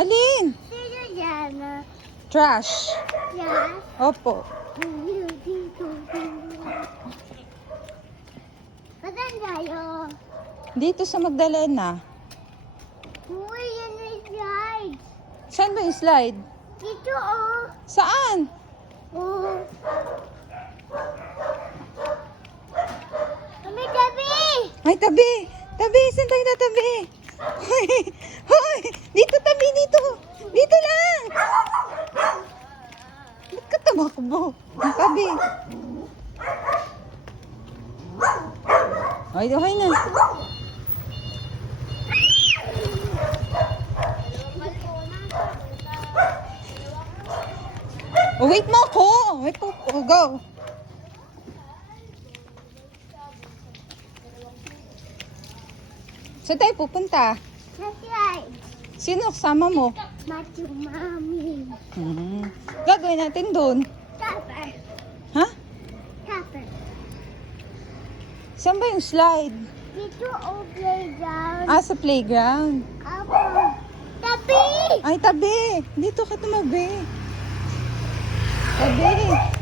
Alin? Sino dyan? Trash. Yan? Opo. Saan tayo? Dito sa Magdalena. Uy, yan may slide. Saan ba yung slide? Dito oh. Saan? Oh. Kami tabi. Ay, tabi. Tabi. Saan tayo tatabi? Hoy. Hoy. Dito tabi. Dito. Dito lang. Ba't ka tumakbo? Ang tabi. Ay, okay na. Oh, wait mo ako. Wait po. Oh, go. Saan tayo pupunta? Sa slide. Sino kasama mo? Machu Mami. Gagawin natin doon. Tapper. Ha? Tapper. Saan ba yung slide? Dito oh playground. Ah, sa playground. Apo. Tabi. Ay, tabi. Dito ka tumabi. Tabi.